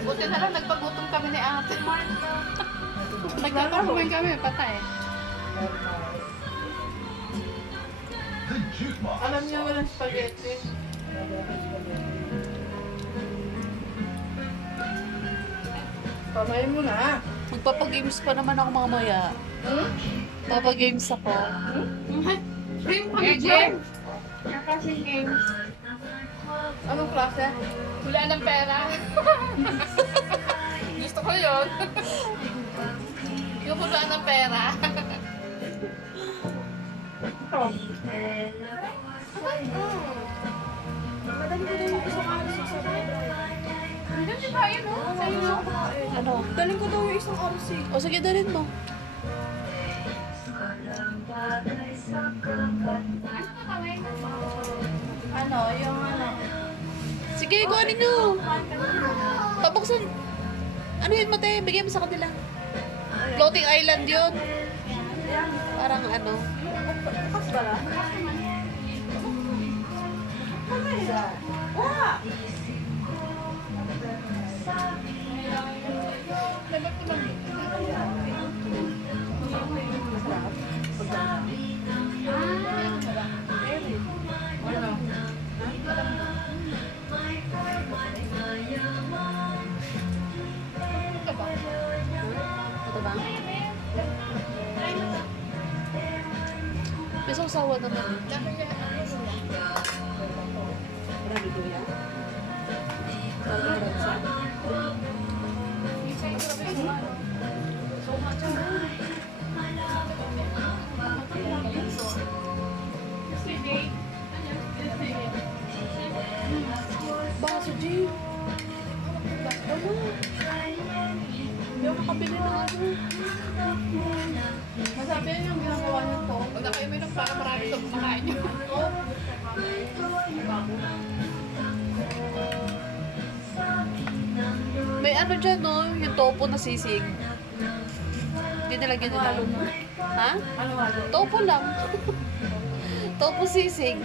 Buti na lang nagpagutom kami ni ate. Nagkakaroon kami, patay. Alam niyo walang spaghetti. Pamayin mo na. Magpapagames pa naman ako mamaya. Papagames ako. Game pa game. Nakasing games. Anong klase? Wala ng pera. Gusto ko yun. Yung wala ng pera. Hindi tayo, no? Ano? Daling ko daw yung isang RC. O sige, dalhin mo. Ano, yung ano? Sige, kuhanin nyo. Pabuksan. Ano yun, Mate? Bigyan mo sa kanila. Floating island yun. Parang ano. Bukas ba lang? Wala! Ito ba? May sausawa naman. Baso, G. Hindi ako makabili ng ano. Masabi yun yung ginagawa niyo po. Huwag na kayo may nang para marami itong kumakain niyo. May ano dyan, no? Yung topo na sisig. Hindi nilagyan nila. Ha? Ano halo? Topo lang. Topo sisig.